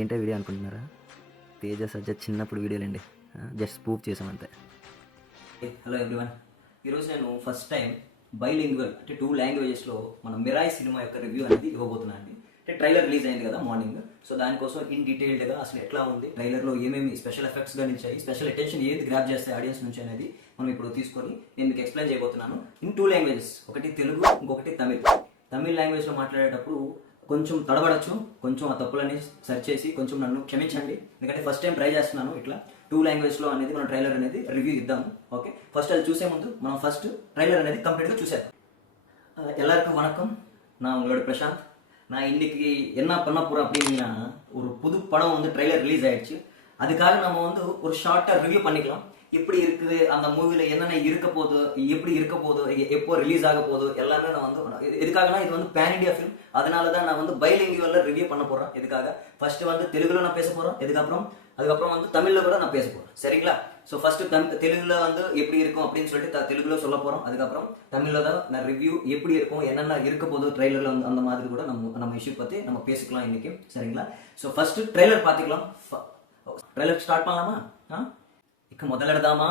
ఏంటో వీడియో అనుకుంటున్నారా? తేజ సజ్జ చిన్నప్పుడు వీడియోలండి, జస్ట్ ప్రూఫ్ చేసామంతే. హలో ఎవ్రీవన్, ఈరోజు నేను ఫస్ట్ టైం బైలింగ్వల్ అంటే 2 లాంగ్వేజెస్లో మన మిరాయి సినిమా యొక్క రివ్యూ అనేది ఇవ్వబోతున్నాను అండి. అంటే ట్రైలర్ రిలీజ్ అయింది కదా మార్నింగ్, సో దానికోసం ఇన్ డీటెయిల్డ్గా అసలు ఎట్లా ఉంది, ట్రైలర్లో ఏమేమి స్పెషల్ ఎఫెక్ట్స్గా నిలిచాయి, స్పెషల్ అటెన్షన్ ఏది గ్రాప్ చేస్తాయి ఆడియన్స్ నుంచి అనేది మనం ఇప్పుడు తీసుకొని నేను మీకు ఎక్స్ప్లెయిన్ చేయబోతున్నాను ఇన్ 2 లాంగ్వేజెస్. ఒకటి తెలుగు, ఇంకొకటి తమిళ్. తమిళ్ లాంగ్వేజ్లో మాట్లాడేటప్పుడు కొంచెం తడబడచ్చు, కొంచెం ఆ తప్పులని సెర్చ్ చేసి కొంచెం నన్ను క్షమించండి, ఎందుకంటే ఫస్ట్ టైం ట్రై చేస్తున్నాను ఇట్లా 2 లాంగ్వేజ్లో అనేది మనం ట్రైలర్ అనేది రివ్యూ ఇద్దాము. ఓకే, ఫస్ట్ అది చూసే ముందు మనం ఫస్ట్ ట్రైలర్ అనేది కంప్లీట్గా చూసేద్దాం. எல்லாருக்கும் வணக்கம், நான் உங்களோட பிரசாந்த். நான் இன்னைக்கு என்ன பண்ண போகிறோம் அப்படின்னா, ஒரு புது படம் வந்து ட்ரெய்லர் ரிலீஸ் ஆயிடுச்சு. அதுக்காக நம்ம வந்து ஒரு ஷார்ட்டாக ரிவ்யூ பண்ணிக்கலாம். எப்படி இருக்குது அந்த மூவியில் என்னென்ன இருக்க போகுது, எப்படி இருக்க போகுது, எப்போ ரிலீஸ் ஆக போகுது எல்லாமே நான் வந்து எதுக்காகனா இது வந்து பேன் இண்டியா ஃபிலிம், அதனால தான் நான் வந்து பைலிங்குவல்ல ரிவ்யூ பண்ண போகிறேன். எதுக்காக ஃபர்ஸ்ட் வந்து தெலுங்குல நான் பேச போகிறேன், அதுக்கப்புறம் வந்து தமிழில் கூட நான் பேச போகிறேன், சரிங்களா? ஸோ ஃபர்ஸ்ட் தெலுங்குல வந்து எப்படி இருக்கும் அப்படின்னு சொல்லிட்டு தெலுங்குல சொல்ல போகிறோம். அதுக்கப்புறம் தமிழில் தான் நான் ரிவ்யூ எப்படி இருக்கும், என்னென்ன இருக்க போகுது ட்ரெய்லரில் வந்து அந்த மாதிரி கூட நம்ம இஷ்யூ பற்றி நம்ம பேசிக்கலாம் இன்னைக்கு, சரிங்களா? ஸோ ஃபர்ஸ்ட் ட்ரெய்லர் பார்த்துக்கலாம். ట్రైలర్ స్టార్ట్ பண்ணலாமா? ఇక మొదలెడదామా?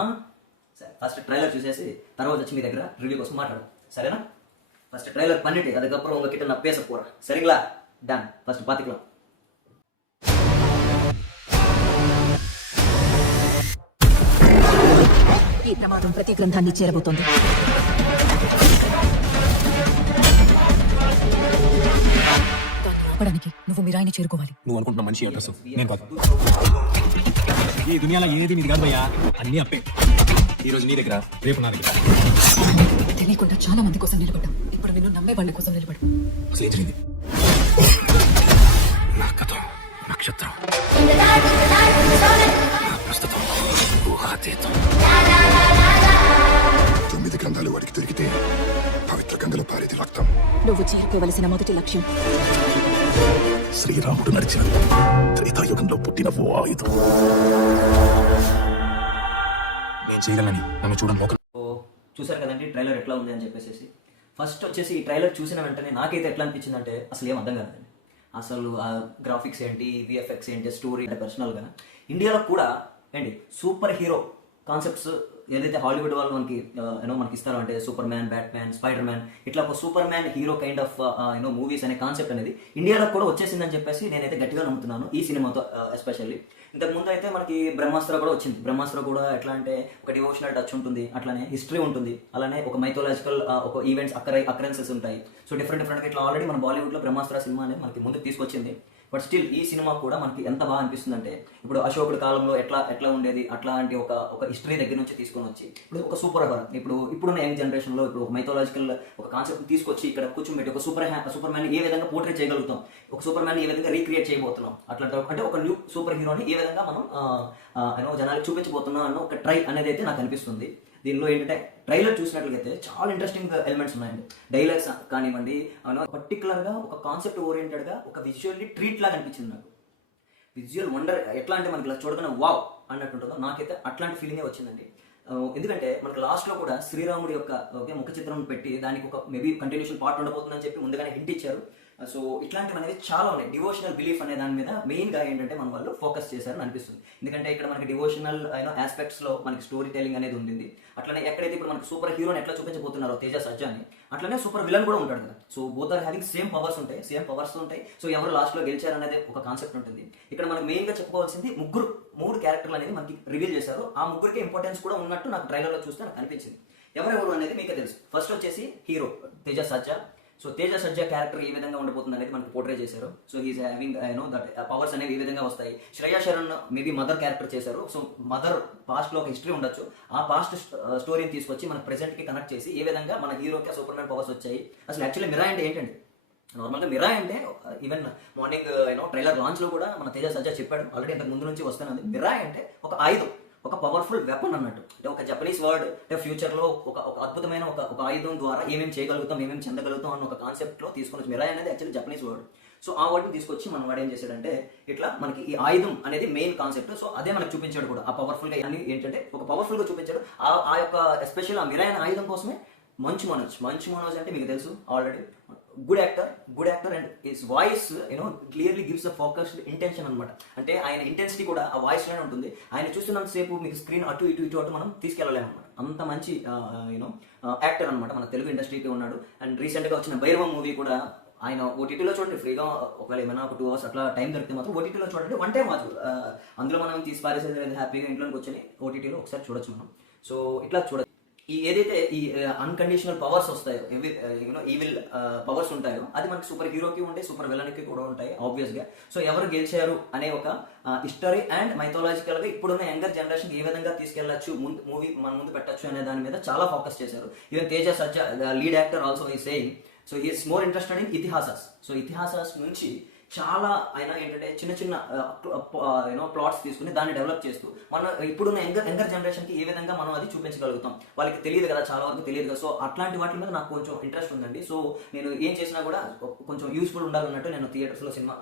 సరే, ఫస్ట్ ట్రైలర్ చూసేసి తర్వాత వచ్చి మీ దగ్గర రివ్యూ కోసం మాట్లాడదాం, సరేనా? ఫస్ట్ ట్రైలర్ பண்ணிட்டு அதுக்கப்புறம் உங்ககிட்ட நான் பேச போறேன், சரிங்களா? டன். ఫస్ట్ பாத்துக்கலாம். ఈ ప్రమాదం ప్రతి గ్రంథాన్ని చేరబోతోంది. ఆపడానికి నువ్వు మిరాయిని చేరుకోవాలి. నువ్వు అనుకుంటున్న మనిషి అడ్రస్ నేను కాదు. ఈ దునియాలో ఏది నీది కాదు భయ్యా, అన్ని అప్పే. ఈ రోజు నీ దగ్గర, రేపు నా దగ్గర. తెలియకుండా చాలా మంది కోసం నిలబడ్డాం, ఇప్పుడు నిన్ను నమ్మే వాళ్ళ కోసం నిలబడు. అసలు ఏం జరిగింది? నా కథ నక్షత్రం, నా ప్రస్తుతం ఊహాతీతం. 9 గ్రంథాలు వాడికి దొరికితే పవిత్ర గంగలో పారేది రక్తం. నువ్వు చేరుకోవలసిన మొదటి లక్ష్యం శ్రీరాముడు నడిచిన త్రేతాయుగంలో పుట్టిన ఓ ఆయుధం. నేను చేయగలని నన్ను చూడని మోకలు. చూసారు కదండి ట్రైలర్ ఎట్లా ఉంది అని చెప్పేసి. ఫస్ట్ వచ్చేసి ఈ ట్రైలర్ చూసిన వెంటనే నాకైతే ఎట్లా అనిపించింది అంటే అసలు ఏం అర్థం కాదండి. అసలు ఆ గ్రాఫిక్స్ ఏంటి, విఎఫ్ఎక్స్ ఏంటి, స్టోరీ అంటే పర్సనల్గా ఇండియాలో కూడా ఏంటి సూపర్ హీరో కాన్సెప్ట్స్ ఏదైతే హాలీవుడ్ వాళ్ళు మనకి ఇస్తారో అంటే super man, bat man, spider man, ఇట్లా ఒక super man hero kind of movies అనే కాన్సెప్ట్ అనేది ఇండియాలో కూడా వచ్చేసిందని చెప్పేసి నేనైతే గట్టిగా నమ్ముతున్నాను ఈ సినిమాతో. ఎస్పెషల్లీ ఇంతకు ముందు అయితే మనకి బ్రహ్మాస్త్ర కూడా వచ్చింది. బ్రహ్మాస్త్ర కూడా ఎట్లా అంటే ఒక డివోషనల్ టచ్ ఉంటుంది, అట్లానే హిస్టరీ ఉంటుంది, అలానే ఒక మైథాలజికల్ ఒక ఈవెంట్స్ అకరెన్సెస్ ఉంటాయి. సో డిఫరెంట్గా ఇట్లా ఆల్రెడీ మన బాలీవుడ్లో బ్రహ్మాస్త్ర సినిమా అనేది మనకి ముందుకు తీసుకొచ్చింది. బట్ స్టిల్ ఈ సినిమా కూడా మనకి ఎంత బాగా అనిపిస్తుంది అంటే ఇప్పుడు అశోకుడి కాలంలో ఎట్లా ఉండేది అట్లాంటి ఒక హిస్టరీ దగ్గర నుంచి తీసుకొని వచ్చి ఇప్పుడు ఒక సూపర్ హీరో ఇప్పుడున్న యంగ్ జనరేషన్లో ఇప్పుడు ఒక మైథాలజికల్ ఒక కాన్సెప్ట్ తీసుకొచ్చి ఇక్కడ కూర్చోబెట్టి ఒక సూపర్ మ్యాన్ ఏ విధంగా పోర్ట్రేట్ చేయగలుగుతాం, ఒక సూపర్ మ్యాన్ ఏ విధంగా రీక్రియేట్ చేయబోతున్నాం, అట్లాంటి అంటే ఒక న్యూ సూపర్ హీరోని ఏ విధంగా మనం జనాలకు చూపించబోతున్నాం అన్న ఒక ట్రై అనేది అయితే నాకు అనిపిస్తుంది. దీనిలో ఏంటంటే ట్రైలర్ చూసినట్లయితే చాలా ఇంట్రెస్టింగ్ ఎలిమెంట్స్ ఉన్నాయండి. డైలాగ్స్ కానివ్వండి, పర్టికులర్గా ఒక కాన్సెప్ట్ ఓరియంటెడ్గా ఒక విజువల్లీ ట్రీట్ లాగా అనిపించింది నాకు. విజువల్ వండర్ ఎట్లా అంటే మనకి ఇలా చూడగానే వావ్ అన్నట్టుంటుందో నాకైతే అట్లాంటి ఫీలింగే వచ్చిందండి. ఎందుకంటే మనకి లాస్ట్లో కూడా శ్రీరాముడి యొక్క ముఖ చిత్రం పెట్టి దానికి ఒక మేబీ కంటిన్యూషన్ పార్ట్ ఉండబోతుందని చెప్పి ముందుగానే హింట్ ఇచ్చారు. సో ఇట్లాంటివి అనేది చాలా ఉన్నాయి. డివోషనల్ బిలీఫ్ అనే దాని మీద మెయిన్గా ఏంటంటే మన వాళ్ళు ఫోకస్ చేశారని అనిపిస్తుంది. ఎందుకంటే ఇక్కడ మనకి డివోషనల్ ఆస్పెక్ట్స్లో మనకి స్టోరీ టెలింగ్ అనేది ఉంటుంది. అట్లనే ఎక్కడైతే ఇప్పుడు మనకి సూపర్ హీరోని ఎట్లా చూపించబోతున్నారో తేజ సజ్జాని, అట్లనే సూపర్ విలన్ కూడా ఉంటాడు కదా. So both are having same powers ఉంటాయి. సో ఎవరు లాస్ట్లో గెలిచారనేది ఒక కాన్సెప్ట్ ఉంటుంది. ఇక్కడ మనకి మెయిన్గా చెప్పుకోవాల్సింది మూడు క్యారెక్టర్లు అనేది మనకి రివీల్ చేశారు. ఆ ముగ్గురికి ఇంపార్టెన్స్ కూడా ఉన్నట్టు నాకు ట్రైలర్లో చూస్తే నాకు అనిపించింది. ఎవరెవరు అనేది మీకే తెలుసు. ఫస్ట్ వచ్చేసి hero Teja Sajja. So Teja Sajja character ఏ విధంగా ఉండబోతుంది అనేది మనకి పోర్ట్రే చేశారు. So he's having that powers అనేవి ఏ విధంగా వస్తాయి. Shreya Saran maybe mother character చేశారు. సో మదర్ పాస్ట్లో ఒక హిస్టరీ ఉండొచ్చు. ఆ పాస్ట్ స్టోరీని తీసుకొచ్చి మన ప్రెసెంట్కి కనెక్ట్ చేసి ఏ విధంగా మన హీరోకి సూపర్ మ్యాన్ పవర్స్ వచ్చాయి. అసలు యాక్చువల్లీ మిరా అంటే ఏంటండి, నార్మల్గా మిరా అంటే ఈవెన్ మార్నింగ్ ట్రైలర్ లాంచ్లో కూడా మన తేజ సజ్జా చెప్పాడు ఆల్రెడీ ఇంతకు ముందు నుంచి వస్తున్నది. మిరా అంటే ఒక ఆయుధం, ఒక పవర్ఫుల్ వెపన్ అన్నట్టు. అంటే ఒక జపనీస్ వర్డ్, అంటే ఫ్యూచర్లో ఒక అద్భుతమైన ఒక ఆయుధం ద్వారా ఏమేమి చేయగలుగుతాం, ఏమేమి చెందగలుగుతాం అన్న ఒక కాన్సెప్ట్లో తీసుకొని మిరా అనేది యాక్చువల్లీ జపనీస్ వర్డ్. సో ఆ వర్డ్ని తీసుకొచ్చి మన వాడు ఏం చేశాడంటే ఇట్లా మనకి ఈ ఆయుధం అనేది మెయిన్ కాన్సెప్ట్. సో అదే మనకు చూపించాడు కూడా, ఆ పవర్ఫుల్గా అన్ని ఏంటంటే ఒక పవర్ఫుల్గా చూపించాడు. ఆ యొక్క ఎస్పెషల్ ఆ మిరా అనే ఆయుధం కోసమే మంచు మనోజ్ అంటే మీకు తెలుసు already, good actor and his voice clearly gives a focused intention అనమాట. అంటే ఆయన ఇంటెన్సిటీ కూడా ఆ వాయిస్ లోనే ఉంటుంది. ఆయన చూస్తున్నంత సేపు మీకు స్క్రీన్ అటు ఇటు మనం తీసుకెళ్ళలేము అనమాట. అంత మంచి యాక్టర్ అనమాట, మన తెలుగు ఇండస్ట్రీకి ఉన్నాడు. అండ్ రీసెంట్ గా వచ్చిన భైరవ మూవీ కూడా ఆయన ఓటీటీలో చూడండి ఫ్రీగా, ఒకవేళ ఏమైనా ఒక 2 hours అట్లా టైం దొరికితే మాత్రం ఓటీటీలో చూడండి, వన్ టైం వాచ్. అందులో మనం తీసి పారేసేది లేదు, హ్యాపీగా ఇంట్లోకి వచ్చి ఓటీటీలో ఒకసారి చూడొచ్చు మనం. సో ఇట్లా చూడొచ్చు. ఈ ఏదైతే ఈ అన్కండిషనల్ పవర్స్ వస్తాయో, ఈవిల్ పవర్స్ ఉంటాయో, అది మనకి సూపర్ హీరోకి ఉంటే సూపర్ విలన్కి కూడా ఉంటాయి ఆబ్వియస్ గా. సో ఎవరు గెలిచారు అనే ఒక హిస్టరీ అండ్ మైథాలజికల్ గా ఇప్పుడున్న యంగర్ జనరేషన్ ఏ విధంగా తీసుకెళ్లొచ్చు, మూవీ మన ముందు పెట్టచ్చు అనే దాని మీద చాలా ఫోకస్ చేశారు. Even Teja Sajja lead actor also ఈ saying. So he is more interested in ఇతిహాసాస్. సో ఇతిహాసాస్ నుంచి చాలా ఆయన ఏంటంటే చిన్న ప్లాట్స్ తీసుకుని దాన్ని డెవలప్ చేస్తూ మన ఇప్పుడున్న యంగర్ జనరేషన్కి ఏ విధంగా మనం అది చూపించగలుగుతాం. వాళ్ళకి తెలియదు కదా, చాలా వరకు తెలియదు కదా. సో అట్లాంటి వాటి మీద నాకు కొంచెం ఇంట్రెస్ట్ ఉందండి. సో నేను ఏం చేసినా కూడా కొంచెం యూస్ఫుల్ ఉండాలన్నట్టు నేను థియేటర్స్లో సినిమా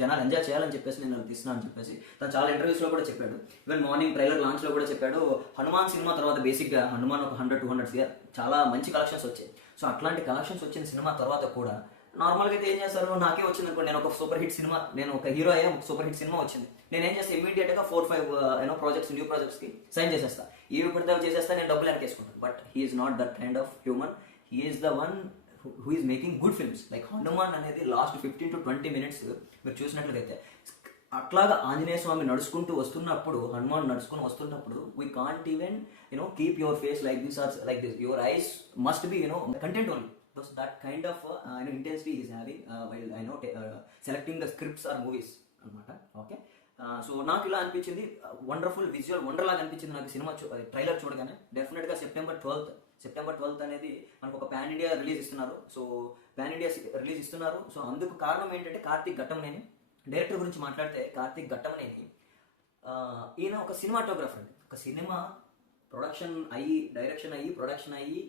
జనాలు ఎంజాయ్ చేయాలని చెప్పేసి నేను తీస్తున్నాను అని చెప్పేసి తను చాలా ఇంటర్వ్యూస్లో కూడా చెప్పాడు. ఈవెన్ మార్నింగ్ ట్రైలర్ లాంచ్లో కూడా చెప్పాడు. హనుమాన్ సినిమా తర్వాత బేసిక్గా హనుమాన్ ఒక 100-200 CR చాలా మంచి కలెక్షన్స్ వచ్చాయి. సో అట్లాంటి కలెక్షన్స్ వచ్చిన సినిమా తర్వాత కూడా నార్మల్గా అయితే ఏం చేస్తారు, నాకే వచ్చింది అనుకోండి, నేను ఒక సూపర్ హిట్ సినిమా, నేను ఒక హీరో అయ్యా, ఒక సూపర్ హిట్ సినిమా వచ్చింది, నేను ఏం చేస్తాను ఇమీడియట్గా 4-5 ప్రాజెక్ట్స్, న్యూ ప్రాజెక్ట్స్కి సైన్ చేసేస్తా, ఈ విపరీతం చేసేస్తా, నేను డబ్బులు వెనకేసుకుంటాను. But he is not that kind of human. He is the one who is making good films. Like Hanuman అనేది లాస్ట్ 15-20 minutes మీరు చూసినట్లయితే అట్లాగా ఆంజనేయ స్వామి నడుచుకుంటూ వస్తున్నప్పుడు, హనుమాన్ నడుచుకుని వస్తున్నప్పుడు, we can't even keep your face like this or like this. Your eyes must be content only. That kind of intensity he is having while selecting the scripts or movies అన్నమాట. Okay, so నాకు ఇలా అనిపించింది, wonderful visual wonder లాగా అనిపించింది నాకు cinema trailer చూడగానే. డెఫినెట్గా September 12th అనేది మనకు ఒక పాన్ ఇండియా రిలీజ్ ఇస్తున్నారు. సో పాన్ ఇండియా రిలీజ్ ఇస్తున్నారు. సో అందుకు కారణం ఏంటంటే కార్తీక్ ఘట్టమనేని. డైరెక్టర్ గురించి మాట్లాడితే కార్తీక్ ఘట్టమనేని ఈయన ఒక సినిమాటోగ్రాఫర్ అండి. ఒక సినిమా ప్రొడక్షన్ అయ్యి, డైరెక్షన్ అయ్యి, ప్రొడక్షన్ అయ్యి,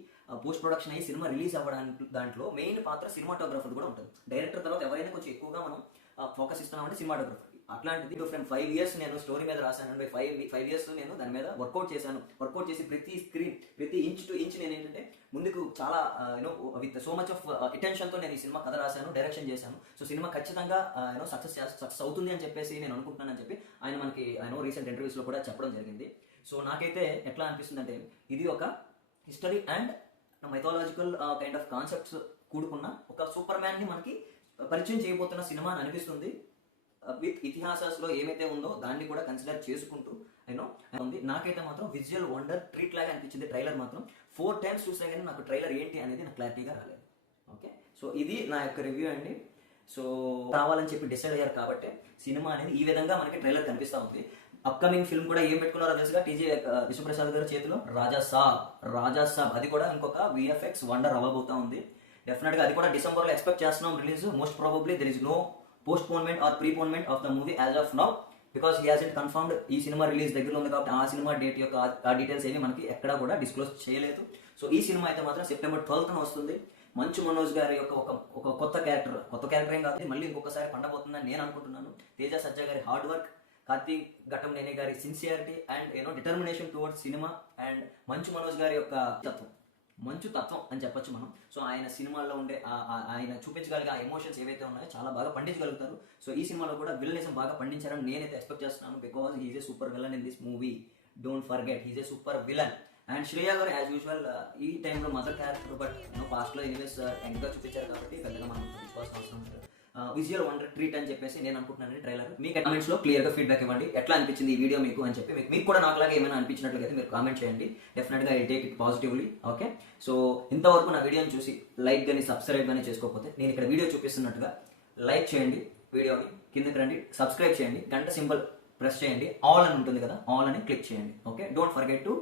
పోస్ట్ ప్రొడక్షన్ అయ్యి, సినిమా రిలీజ్ అవ్వడానికి దాంట్లో మెయిన్ పాత్ర సినిమాటోగ్రాఫర్ కూడా ఉంటుంది. డైరెక్టర్ తర్వాత ఎవరైనా కొంచెం ఎక్కువగా మనం ఫోకస్ ఇస్తున్నామంటే సినిమాటోగ్రాఫర్. అట్లాంటిది డిఫరెంట్ 5 years నేను స్టోరీ మీద రాశాను. 5 years నేను దాని మీద వర్కౌట్ చేసి ప్రతి స్క్రీన్, ప్రతి ఇంచ్ టు ఇంచ్ నేను ఏంటంటే ముందుకు చాలా విత్ సో మచ్ ఆఫ్ అటెన్షన్తో నేను ఈ సినిమా కథ రాశాను, డైరెక్షన్ చేశాను. సో సినిమా ఖచ్చితంగా సక్సెస్ అవుతుంది అని చెప్పేసి నేను అనుకుంటున్నానని చెప్పి ఆయన మనకి రీసెంట్ ఇంటర్వ్యూస్లో కూడా చెప్పడం జరిగింది. సో నాకైతే ఎట్లా అనిపిస్తుంది అంటే ఇది ఒక history and mythological kind of concepts కూడుకున్న ఒక సూపర్ మ్యాన్ని మనకి పరిచయం చేయబోతున్న సినిమా అని అనిపిస్తుంది. విత్ ఇతిహాసాస్లో ఏమైతే ఉందో దాన్ని కూడా కన్సిడర్ చేసుకుంటూ ఉంది. నాకైతే మాత్రం విజువల్ వండర్ ట్రీట్ లాగా అనిపించింది. ట్రైలర్ మాత్రం 4 times చూసా కానీ నాకు ట్రైలర్ ఏంటి అనేది నాకు క్లారిటీగా రాలేదు. ఓకే, సో ఇది నా యొక్క రివ్యూ అండి. సో రావాలని చెప్పి డిసైడ్ అయ్యారు కాబట్టి సినిమా అనేది ఈ విధంగా మనకి ట్రైలర్ కనిపిస్తూ ఉంది. అప్కమింగ్ ఫిల్మ్ కూడా ఏం పెట్టుకున్నారో తెలుసుగా, టీజీ విశ్వప్రసాద్ గారి చేతిలో రాజా సాబ్ అది కూడా ఇంకొక VFX వండర్ అవ్వబోతా ఉంది. డెఫినెట్గా అది కూడా డిసెంబర్లో ఎక్స్పెక్ట్ చేస్తున్నాం release. Most probably there is no postponement or preponement of the movie as of now, because he hasn't confirmed. ఈ సినిమా రిలీజ్ దగ్గరలో ఉంది కాబట్టి ఆ సినిమా డేట్ యొక్క ఆ డీటెయిల్స్ ఏమి మనకి ఎక్కడా కూడా డిస్క్లోజ్ చేయలేదు. సో ఈ సినిమా అయితే మాత్రం September 12th వస్తుంది. మంచు మనోజ్ గారి యొక్క ఒక కొత్త క్యారెక్టర్ ఏం కాదు, మళ్ళీ ఇంకొకసారి పండబోతుందని నేను అనుకుంటున్నాను. తేజ సజ్జా గారి హార్డ్ వర్క్, కార్తీక్ ఘట్టమనేని గారి sincerity and determination towards cinema, and Manchu Manoj గారి యొక్క మంచు తత్వం అని చెప్పొచ్చు మనం. సో ఆయన సినిమాల్లో ఉండే ఆయన చూపించగలిగే ఆ ఎమోషన్స్ ఏవైతే ఉన్నాయో చాలా బాగా పండించగలుగుతారు. సో ఈ సినిమాలో కూడా విలనిజం బాగా పండించారని నేనైతే ఎక్స్పెక్ట్ చేస్తున్నాను. Because he's a super villain in this movie, don't forget he's a super villain. And Shreya గారు యాజ్ యూజువల్ ఈ టైంలో మదర్ క్యారెక్టర్, బట్ పాస్ట్లో ఎనీవేస్ యంగ్గా చూపించారు కాబట్టి పెద్దగా మనం చూసుకోవాల్సిన అవసరం లేదు. విజువల్ వండర్ ట్రీట్ అని చెప్పేసి నేను అనుకుంటున్నాను ట్రైలర్. మీకు కామెంట్స్ లో క్లియర్ గా ఫీడ్బ్యాక్ ఇవ్వండి, ఎట్లా అనిపించింది ఈ వీడియో మీకు అని చెప్పి. మీకు కూడా నాకులాగా ఏమైనా అనిపించినట్లయితే మీరు కామెంట్ చేయండి. డెఫినెట్ గా I take it positively. Okay, so ఇంతవరకు నా వీడియోని చూసి లైక్ కానీ సబ్స్క్రైబ్ కానీ చేసుకోకపోతే నేను ఇక్కడ వీడియో చూపిస్తున్నట్టుగా లైక్ చేయండి, వీడియోని కిందకి రండి, సబ్స్క్రైబ్ చేయండి, గంట సింబల్ ప్రెస్ చేయండి, ఆల్ అని ఉంటుంది కదా, ఆల్ అని క్లిక్ చేయండి. Okay, don't forget to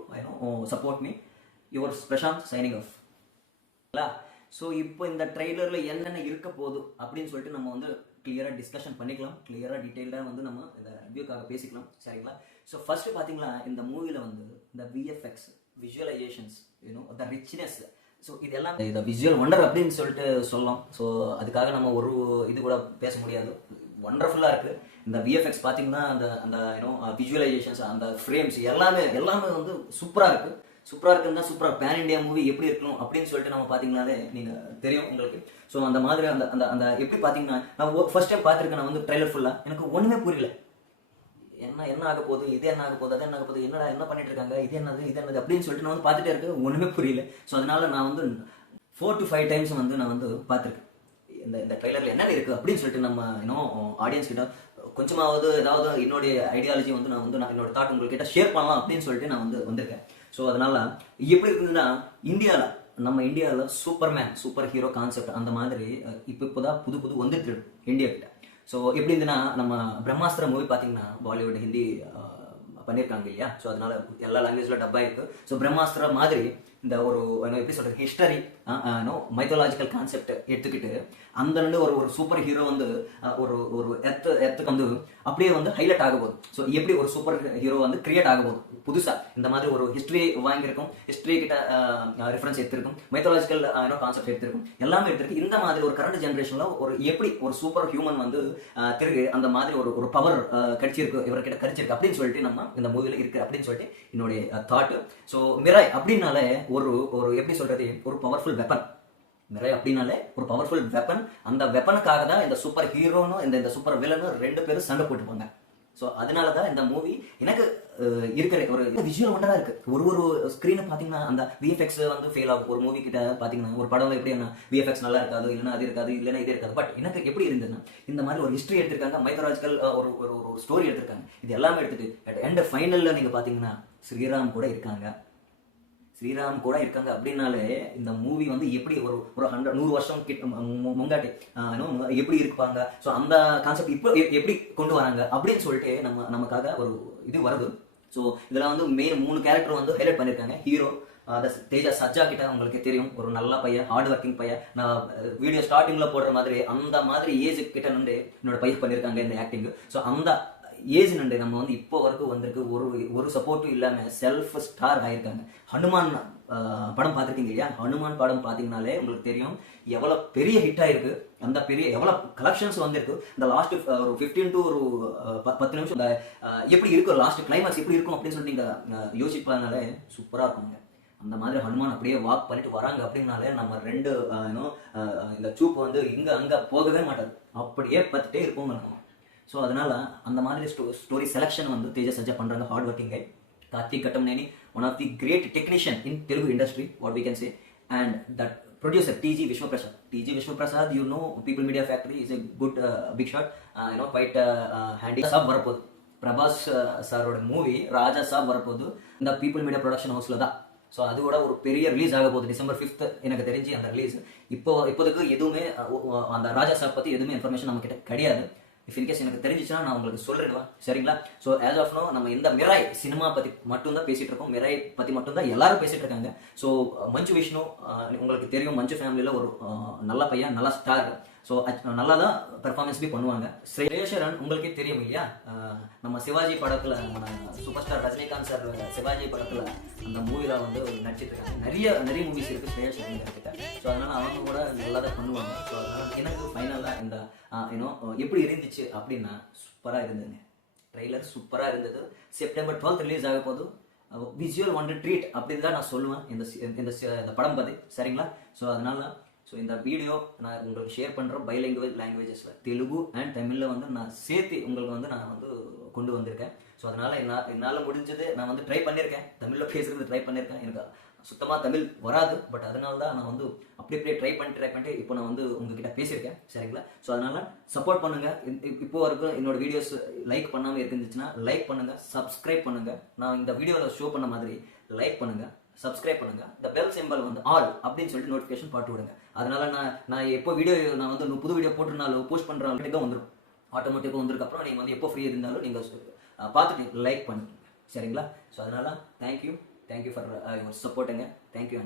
support me. Your Prashant signing off. So இப்போ இந்த ட்ரெய்லரில் என்னென்ன இருக்க போகுது அப்படின்னு சொல்லிட்டு நம்ம வந்து கிளியராக டிஸ்கஷன் பண்ணிக்கலாம், கிளியராக டீட்டெயிலாக வந்து நம்ம இந்த ரிவ்யூக்காக பேசிக்கலாம், சரிங்களா? ஸோ ஃபர்ஸ்ட் பார்த்தீங்களா, இந்த மூவியில் வந்து இந்த விஎஃப்எக்ஸ், விஷுவலைசேஷன்ஸ், த ரிச்னஸ், ஸோ இதெல்லாம் இந்த விஜுவல் ஒண்டர் அப்படின்னு சொல்லிட்டு சொல்லலாம். ஸோ அதுக்காக நம்ம ஒரு இது கூட பேச முடியாது, ஒண்டர்ஃபுல்லாக இருக்குது. இந்த விஎஃப்எக்ஸ் பார்த்தீங்கன்னா அந்த அந்த விஷுவலைசேஷன்ஸ், அந்த ஃப்ரேம்ஸ் எல்லாமே வந்து சூப்பராக இருக்குது. சூப்பராக இருக்குன்னா சூப்பராக பேன் இண்டியா மூவி எப்படி இருக்கணும் அப்படின்னு சொல்லிட்டு நம்ம பார்த்தீங்கன்னாலே நீங்கள் தெரியும் உங்களுக்கு. ஸோ அந்த மாதிரி அந்த அந்த அந்த எப்படி பார்த்தீங்கன்னா, நான் ஃபர்ஸ்ட் டைம் பார்த்துருக்கேன். நான் வந்து ட்ரெய்லர் ஃபுல்லாக எனக்கு ஒன்றுமே புரியல. என்ன ஆக போகுது, இது என்ன ஆக போகுது, அது என்ன ஆக போகுது, என்ன பண்ணிட்டு இருக்காங்க, இது என்னது அப்படின்னு சொல்லிட்டு நான் வந்து பார்த்துட்டே இருக்கேன், ஒன்றுமே புரியல. ஸோ அதனால நான் வந்து 4 to 5 டைம்ஸ் வந்து நான் வந்து பார்த்துருக்கேன் இந்த ட்ரெய்லரில் என்ன இருக்குது அப்படின்னு சொல்லிட்டு. நம்ம ஆடியன்ஸ் கிட்ட கொஞ்சமாவது ஏதாவது என்னுடைய ஐடியாலஜி வந்து நான் என்னோட தாட் உங்கள்கிட்ட ஷேர் பண்ணலாம் அப்படின்னு சொல்லிட்டு நான் வந்து வந்திருக்கேன். ஸோ அதனால எப்படி இருக்குதுன்னா, நம்ம இந்தியாவில் சூப்பர் ஹீரோ கான்செப்ட் அந்த மாதிரி இப்போதான் புது வந்துட்டு இந்தியா கிட்ட. ஸோ எப்படி இருந்துன்னா, நம்ம பிரம்மாஸ்திர மூவி பார்த்தீங்கன்னா பாலிவுட் ஹிந்தி பண்ணியிருக்காங்க இல்லையா? ஸோ அதனால எல்லா லாங்குவேஜில் டப்பாக இருக்கு. ஸோ பிரம்மாஸ்திர மாதிரி இந்த ஒரு எப்படி சொல்றது, ஹிஸ்டரி மைத்தாலஜிக்கல் கான்செப்ட் எடுத்துக்கிட்டு அந்த ஒரு சூப்பர் ஹீரோ வந்து ஒரு எத்துக்கு வந்து அப்படியே வந்து ஹைலைட் ஆக போகுது. ஸோ எப்படி ஒரு சூப்பர் ஹீரோ வந்து கிரியேட் ஆக போகுது புதுசா, இந்த மாதிரி ஒரு ஹிஸ்டரி வாங்கியிருக்கும், ஹிஸ்டரி கிட்ட ரெஃபரன்ஸ் எடுத்திருக்கும், மைத்தாலஜிக்கல் கான்செப்ட் எடுத்திருக்கும், எல்லாமே எடுத்திருக்கு. இந்த மாதிரி ஒரு கரண்ட் ஜென்ரேஷன்ல எப்படி ஒரு சூப்பர் ஹியூமன் வந்து திருக்கு அந்த மாதிரி ஒரு பவர் கிடைச்சிருக்கு, இவர்கிட்ட கிடைச்சிருக்கு அப்படின்னு சொல்லிட்டு நம்ம இந்த மூவில இருக்கு அப்படின்னு சொல்லிட்டு என்னுடைய தாட். ஸோ மிராய் அப்படின்னாலே ஒரு எப்படி சொல்றது, ஒரு பவர்ஃபுல் வெப்பன். மிராய் அப்படின்னாலே ஒரு பவர்ஃபுல் வெப்பன். அந்த வெப்பனுக்காக தான் இந்த சூப்பர் ஹீரோனும் இந்த சூப்பர் வில்லனும் 2 பேரும் சண்டை போட்டுப்பாங்க. ஸோ அதனால தான் இந்த மூவி எனக்கு இருக்கிற ஒரு விஷுவல் ஒண்டரா இருக்கு. ஒரு ஸ்க்ரீனை பார்த்தீங்கன்னா அந்த விஎஃப்எக்ஸ் வந்து ஃபெயில் ஆகும். ஒரு மூவி கிட்ட பார்த்தீங்கன்னா ஒரு படம் எப்படி என்ன விஎஃப்எக்ஸ் நல்லா இருக்காது, இல்லைன்னா அது இருக்காது, இல்லைன்னா இது இருக்காது. பட் எனக்கு எப்படி இருந்ததுன்னா, இந்த மாதிரி ஒரு ஹிஸ்ட்ரி எடுத்திருக்காங்க, மைத்தாலஜிக்கல் ஒரு ஸ்டோரி எடுத்திருக்காங்க. இது எல்லாமே எடுத்துட்டு அட் எண்ட் ஃபைனல்ல நீங்க பார்த்தீங்கன்னா ஸ்ரீராம் கூட இருக்காங்க அப்படின்னாலே இந்த மூவி வந்து எப்படி ஒரு 100 வருஷம் முங்காட்டி எப்படி இருப்பாங்க. ஸோ அந்த கான்செப்ட் இப்போ எப்படி கொண்டு வராங்க அப்படின்னு சொல்லிட்டு நமக்காக ஒரு இது வருது. ஸோ இதில் வந்து மெயின் 3 கேரக்டர் வந்து ஹைலைட் பண்ணியிருக்காங்க. ஹீரோ தேஜா சஜ்ஜா கிட்ட உங்களுக்கு தெரியும், ஒரு நல்ல பையன், ஹார்ட் ஒர்க்கிங் பையன். நான் வீடியோ ஸ்டார்டிங்ல போடுற மாதிரி அந்த மாதிரி ஏஜ் கிட்ட நின்று என்னோட பையன் பண்ணியிருக்காங்க இந்த ஆக்டிங். ஸோ அந்த ஏஜ் நண்டு நம்ம வந்து இப்போ வரைக்கும் வந்திருக்கு, ஒரு சப்போர்ட்டும் இல்லாம செல்ஃப் ஸ்டார் ஆயிருக்காங்க. ஹனுமான் படம் பார்த்துருக்கீங்க இல்லையா? ஹனுமான் படம் பார்த்தீங்கன்னாலே உங்களுக்கு தெரியும் எவ்வளவு பெரிய ஹிட் ஆயிருக்கு, அந்த பெரிய எவ்வளவு கலெக்ஷன்ஸ் வந்திருக்கு. இந்த லாஸ்ட் ஒரு 15 to ஒரு 10 நிமிஷம் எப்படி இருக்கும், லாஸ்ட் கிளைமாக்ஸ் எப்படி இருக்கும் அப்படின்னு சொல்லி நீங்க யோசிப்பதனாலே சூப்பரா இருக்குங்க. அந்த மாதிரி ஹனுமான் அப்படியே வாக் பண்ணிட்டு வராங்க அப்படின்னாலே நம்ம 2 இந்த சூப் வந்து இங்க அங்க போகவே மாட்டாது, அப்படியே பார்த்துட்டே இருப்போம் நம்ம. ஸோ அதனால அந்த மாதிரி ஸ்டோரி செலெக்ஷன் வந்து தேஜா சஜ்ஜா பண்றாங்க, hard working guy. Karthik Ghattamaneni, one of the great technician in Telugu industry, what we can say. And that producer TG Vishwaprasad, People Media Factory is a good big shot, quite handy. Sab varapodhu Prabhas சாரோட movie ராஜா சாப் வரப்போது இந்த people media production ஹவுஸ்ல தான். So அது கூட ஒரு பெரிய ரிலீஸ் ஆக போகுது December 5th எனக்கு தெரிஞ்சு அந்த ரிலீஸ். இப்போதைக்கு எதுவுமே அந்த ராஜா சாப் பத்தி எதுவுமே இன்ஃபர்மேஷன் நம்ம கிட்ட கிடையாது. இஃப் இன்கேஸ் எனக்கு தெரிஞ்சிச்சுன்னா நான் உங்களுக்கு சொல்லிடுவேன், சரிங்களா? ஸோ ஆஸ் ஆஃப் நோ நம்ம இந்த மிராய் சினிமா பற்றி மட்டும்தான் பேசிட்டு இருக்கோம், மிராய் பற்றி மட்டும்தான் எல்லாரும் பேசிட்டு இருக்காங்க. ஸோ மஞ்சு விஷ்ணு உங்களுக்கு தெரியும், மஞ்சு ஃபேமிலியில் ஒரு நல்ல பையன், நல்ல ஸ்டார். ஸோ நல்லா தான் பெர்ஃபார்மன்ஸ் பி பண்ணுவாங்க. ஸ்ரேஷரன் உங்களுக்கே தெரியும் இல்லையா, நம்ம சிவாஜி படத்தில் நம்ம super star Rajinikanth sir Shivaji படத்தில் அந்த மூவியில் வந்து நடிச்சிட்டு இருக்காங்க. நிறைய மூவிஸ் இருக்குது ஸ்ரேஷரன் கிட்ட. ஸோ அதனால் அவங்க கூட நல்லா தான் பண்ணுவாங்க. ஸோ அதனால் எனக்கு ஃபைனலாக இந்த எப்படி இருந்துச்சு அப்படின்னா சூப்பராக இருந்ததுங்க. ட்ரெய்லர் சூப்பராக இருந்தது. September 12th ரிலீஸ் ஆக போது. விஜுவல் ஒண்டர் ட்ரீட் அப்படின்னு தான் நான் சொல்லுவேன் இந்த படம் பற்றி, சரிங்களா? ஸோ அதனால இந்த வீடியோ நான் உங்களுக்கு ஷேர் பண்ணுறேன் பைலிங்குவல் லாங்குவேஜஸில், தெலுங்கு அண்ட் தமிழில் வந்து நான் சேர்த்து உங்களுக்கு வந்து நான் வந்து கொண்டு வந்திருக்கேன். ஸோ அதனால் என்னால் முடிஞ்சது நான் வந்து ட்ரை பண்ணியிருக்கேன், தமிழில் பேசுகிறது ட்ரை பண்ணியிருக்கேன். எனக்கு சுத்தமாக தமிழ் வராது, பட் அதனால தான் நான் வந்து அப்படியே ட்ரை பண்ணிட்டு இப்போ நான் வந்து உங்ககிட்ட பேசியிருக்கேன், சரிங்களா? ஸோ அதனால் சப்போர்ட் பண்ணுங்கள். இப்போ வரைக்கும் என்னோட வீடியோஸ் லைக் பண்ணாமல் இருந்துச்சுன்னா லைக் பண்ணுங்கள், சப்ஸ்கிரைப் பண்ணுங்கள். நான் இந்த வீடியோவில் ஷோ பண்ண மாதிரி லைக் பண்ணுங்கள், சப்ஸ்கிரைப் பண்ணுங்கள். இந்த பெல் சிம்பிள் வந்து ஆல் அப்படின்னு சொல்லிட்டு நோட்டிஃபிகேஷன் போட்டு விடுங்க. அதனால நான் எப்போ நான் வந்து புது வீடியோ போட்டுருந்தாலும் போஸ்ட் பண்ணுற ஆட்டோமேட்டிக்காக வந்துடும். ஆட்டோமேட்டிக்காக வந்ததுக்கு அப்புறம் நீங்கள் வந்து எப்போ ஃப்ரீ இருந்தாலும் நீங்கள் பார்த்துட்டு லைக் பண்ணுங்க, சரிங்களா? ஸோ அதனால தேங்க்யூ ஃபார் யுவர் சப்போர்ட்டுங்க. தேங்க்யூ.